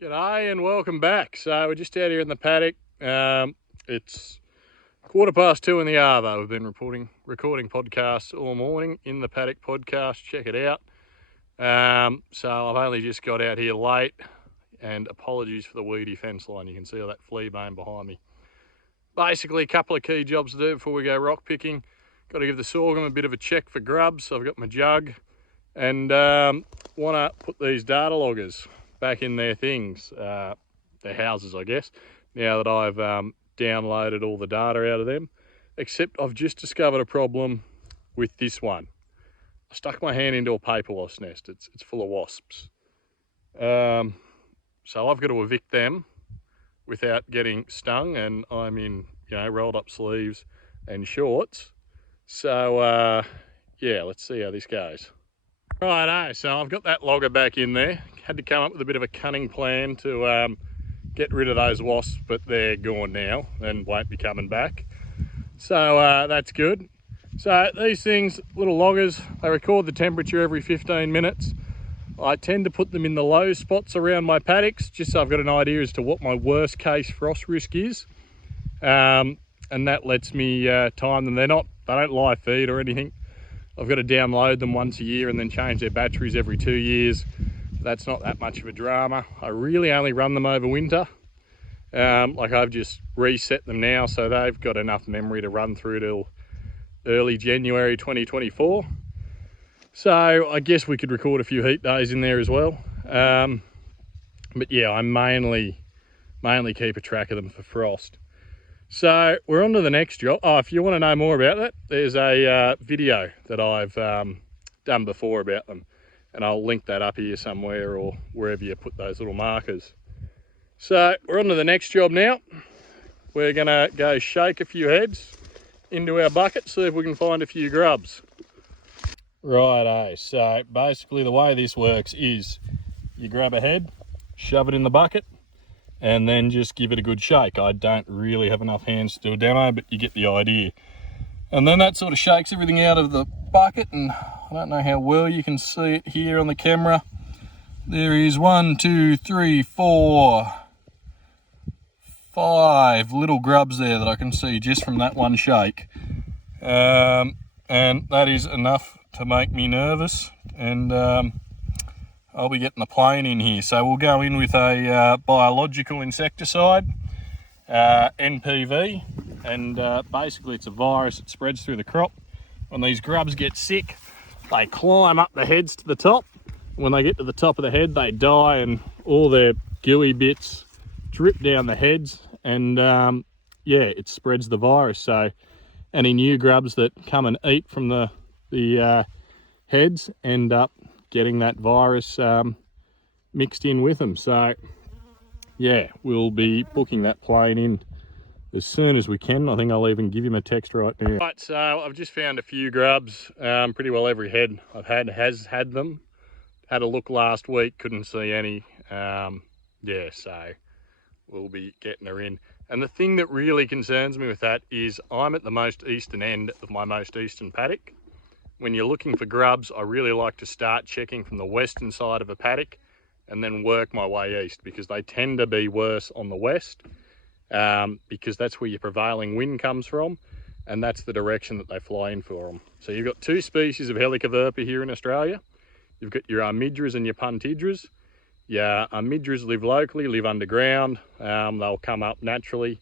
G'day and welcome back. So we're just out here in the paddock. It's 2:15 in the arvo. We've been recording podcasts all morning in the paddock podcast. Check it out. So I've only just got out here late, and apologies for the weedy fence line. You can see all that flea bane behind me. Basically, a couple of key jobs to do before we go rock picking. Got to give the sorghum a bit of a check for grubs. So I've got my jug and want to put these data loggers back in their things, their houses, I guess, now that I've downloaded all the data out of them. Except I've just discovered a problem with this one. I stuck my hand into a paper wasp nest. It's full of wasps. So I've got to evict them without getting stung, and I'm in, rolled up sleeves and shorts. So yeah, let's see how this goes. Righto, so I've got that logger back in there. Had to come up with a bit of a cunning plan to get rid of those wasps, but they're gone now and won't be coming back. So that's good. So these things, little loggers, they record the temperature every 15 minutes. I tend to put them in the low spots around my paddocks, just so I've got an idea as to what my worst case frost risk is. And that lets me time them. They don't live feed or anything. I've got to download them once a year and then change their batteries every 2 years. That's not that much of a drama. I really only run them over winter. Like I've just reset them now, so they've got enough memory to run through till early January 2024. So I guess we could record a few heat days in there as well. But yeah, I mainly keep a track of them for frost. So we're on to the next job. Oh, if you want to know more about that, there's a video that I've done before about them, and I'll link that up here somewhere or wherever you put those little markers. So we're on to the next job now. We're gonna go shake a few heads into our bucket, see if we can find a few grubs. Righto, so basically the way this works is you grab a head, shove it in the bucket, and then just give it a good shake. I don't really have enough hands to do a demo, but you get the idea. And then that sort of shakes everything out of the bucket, and I don't know how well you can see it here on the camera. There is 1, 2, 3, 4, 5 little grubs there that I can see just from that one shake. And that is enough to make me nervous, and I'll be getting a plane in here. So we'll go in with a biological insecticide, NPV, and basically it's a virus that spreads through the crop. When these grubs get sick, they climb up the heads to the top. When they get to the top of the head, they die, and all their gooey bits drip down the heads, and yeah, it spreads the virus. So any new grubs that come and eat from the heads end up getting that virus mixed in with them. So yeah, we'll be booking that plane in as soon as we can. I think I'll even give him a text right now. Right, so I've just found a few grubs. Pretty well every head I've had has had them. Had a look last week, couldn't see any. Yeah, so we'll be getting her in. And the thing that really concerns me with that is I'm at the most eastern end of my most eastern paddock. When you're looking for grubs, I really like to start checking from the western side of a paddock and then work my way east, because they tend to be worse on the west, because that's where your prevailing wind comes from, and that's the direction that they fly in for them. So you've got two species of Helicoverpa here in Australia. You've got your armidras and your puntidras. Your armidras live locally, live underground. They'll come up naturally,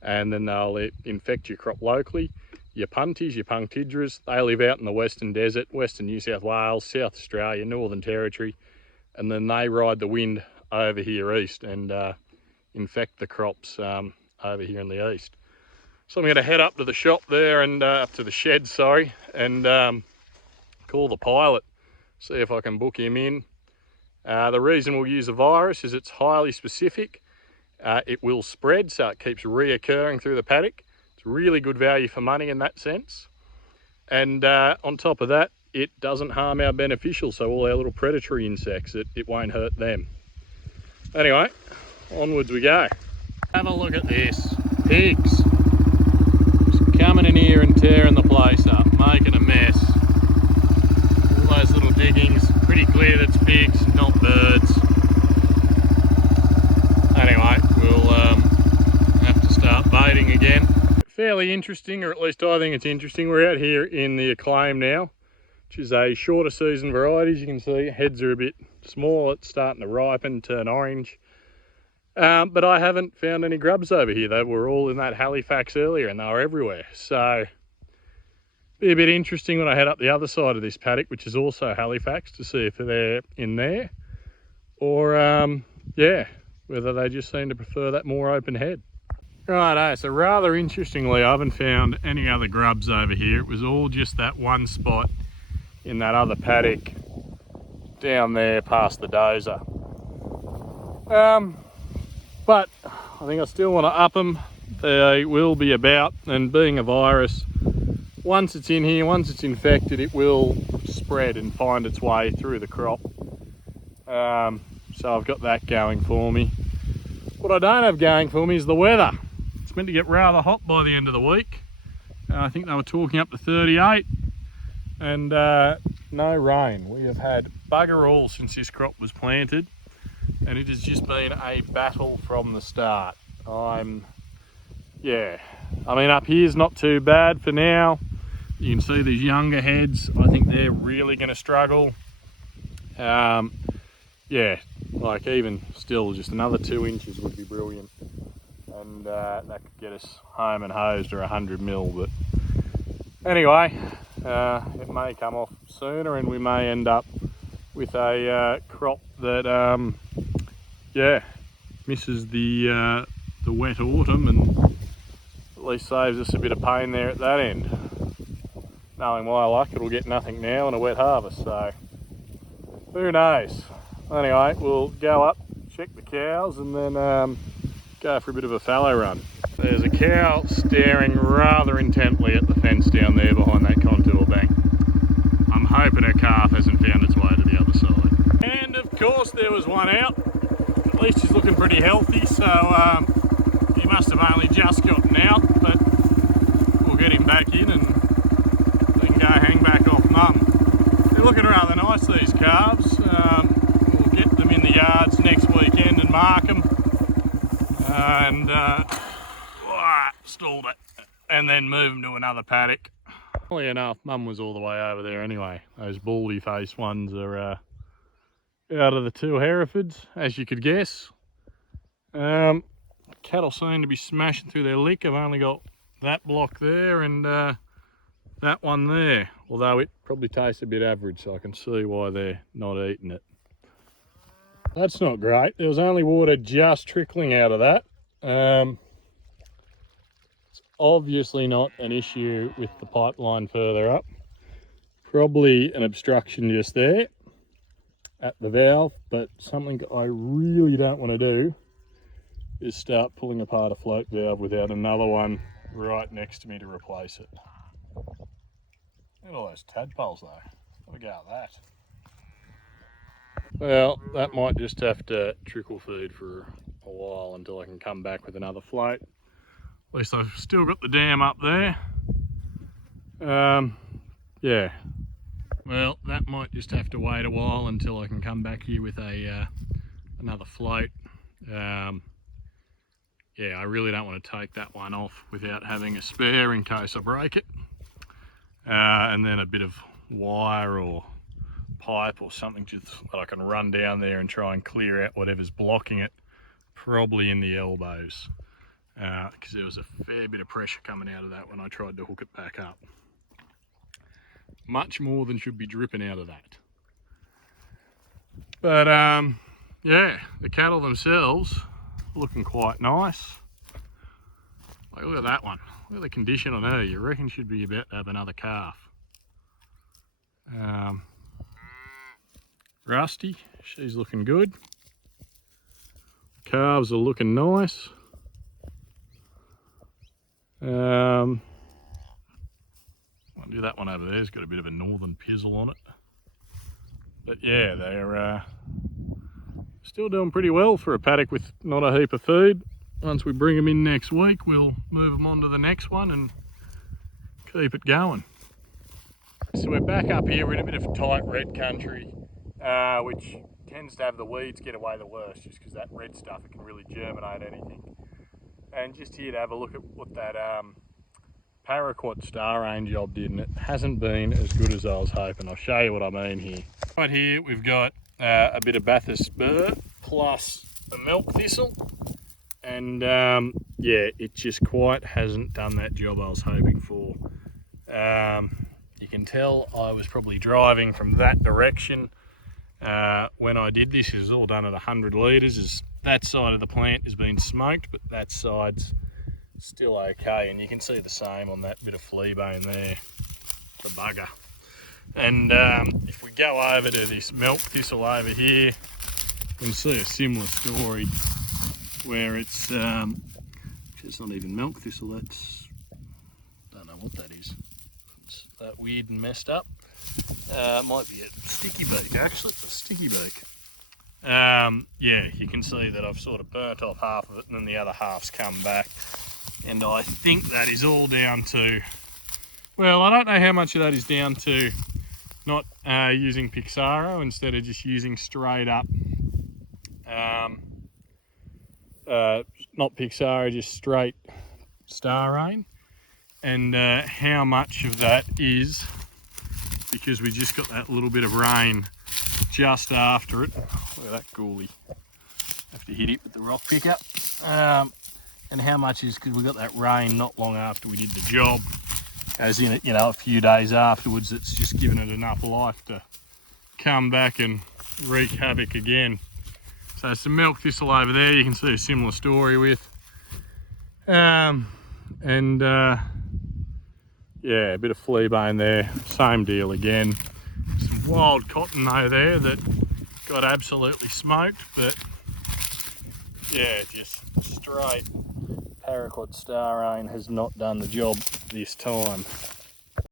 and then they'll infect your crop locally. Your punties, your puntidras, they live out in the western desert, western New South Wales, South Australia, Northern Territory, and then they ride the wind over here east and infect the crops over here in the east. So I'm going to head up to the shop there, and up to the shed, sorry, and call the pilot, see if I can book him in. The reason we'll use a virus is it's highly specific. It will spread, so it keeps reoccurring through the paddock. It's really good value for money in that sense. And on top of that, it doesn't harm our beneficials, so all our little predatory insects, it won't hurt them. Anyway, onwards we go. Have a look at this. Pigs. Just coming in here and tearing the place up, making a mess. All those little diggings, pretty clear that's pigs, not birds. mating again. Fairly interesting, or at least I think it's interesting. We're out here in the Acclaim now, which is a shorter season variety. As you can see, heads are a bit small. It's starting to ripen, turn orange. But I haven't found any grubs over here. They were all in that Halifax earlier and they were everywhere. So be a bit interesting when I head up the other side of this paddock, which is also Halifax, to see if they're in there. Or, yeah, whether they just seem to prefer that more open head. Righto, so rather interestingly, I haven't found any other grubs over here. It was all just that one spot in that other paddock down there past the dozer. But I think I still want to up them. They will be about, and being a virus, once it's in here, once it's infected, it will spread and find its way through the crop. So I've got that going for me. What I don't have going for me is the weather. It's meant to get rather hot by the end of the week. I think they were talking up to 38, and no rain. We have had bugger all since this crop was planted, and it has just been a battle from the start. Yeah, I mean, up here's not too bad for now. You can see these younger heads. I think they're really going to struggle. Yeah, like even still, just another 2 inches would be brilliant, and that could get us home and hosed or 100 mil. But anyway, it may come off sooner, and we may end up with a crop that, yeah, misses the wet autumn and at least saves us a bit of pain there at that end. Knowing my luck, it'll get nothing now and a wet harvest, so who knows. Anyway, we'll go up, check the cows, and then go for a bit of a fallow run. There's a cow staring rather intently at the fence down there behind that contour bank. I'm hoping her calf hasn't found its way to the other side. And of course there was one out. At least he's looking pretty healthy, so he must have only just gotten out, but we'll get him back in and they can go hang back off mum. They're looking rather nice, these calves. We'll get them in the yards next weekend and mark them. And stalled it. And then move them to another paddock. Funnily enough, mum was all the way over there anyway. Those baldy face ones are out of the 2 Herefords, as you could guess. Cattle seem to be smashing through their lick. I've only got that block there and that one there, although it probably tastes a bit average, so I can see why they're not eating it. That's not great. There was only water just trickling out of that. It's obviously not an issue with the pipeline further up. Probably an obstruction just there at the valve, but something I really don't want to do is start pulling apart a float valve without another one right next to me to replace it. Look at all those tadpoles though. Have a go at that. Well, that might just have to trickle feed for a while until I can come back with another float. At least I've still got the dam up there. Yeah. Well, that might just have to wait a while until I can come back here with another float. Yeah, I really don't want to take that one off without having a spare in case I break it. And then a bit of wire or pipe or something just that I can run down there and try and clear out whatever's blocking it, probably in the elbows, because there was a fair bit of pressure coming out of that when I tried to hook it back up. Much more than should be dripping out of that. But yeah, the cattle themselves looking quite nice. Like, look at that one. Look at the condition on her. You reckon she'd be about to have another calf. Rusty, she's looking good. Calves are looking nice. I'll do that one over there. It's got a bit of a northern pizzle on it. But yeah, they're still doing pretty well for a paddock with not a heap of feed. Once we bring them in next week, we'll move them on to the next one and keep it going. So we're back up here. We're in a bit of tight red country, which tends to have the weeds get away the worst, just because that red stuff, it can really germinate anything. and just here to have a look at what that paraquat star range job did, and it hasn't been as good as I was hoping. I'll show you what I mean here. Right here we've got a bit of Bathurst spur plus a milk thistle, and yeah, it just quite hasn't done that job I was hoping for. You can tell I was probably driving from that direction when I did this. It was all done at 100 litres. That side of the plant has been smoked, but that side's still okay, and you can see the same on that bit of flea bane there, the bugger. And if we go over to this milk thistle over here, you can see a similar story where it's not even milk thistle, that's, don't know what that is. It's that weird and messed up. Might be a sticky beak, actually. It's a sticky beak. Yeah, you can see that I've sort of burnt off half of it and then the other half's come back. And I think that is all down to, well, I don't know how much of that is down to not using Pixaro instead of just using straight up, not Pixaro, just straight star rain. And how much of that is because we just got that little bit of rain just after it. Look at that ghoulie. Have to hit it with the rock pickup. And how much is because we got that rain not long after we did the job, as in it, you know, a few days afterwards, it's just given it enough life to come back and wreak havoc again. So some milk thistle over there, you can see a similar story with. Yeah, a bit of flea bane there, same deal again. Some wild cotton over there that got absolutely smoked, but yeah, just straight paraquat star rain has not done the job this time.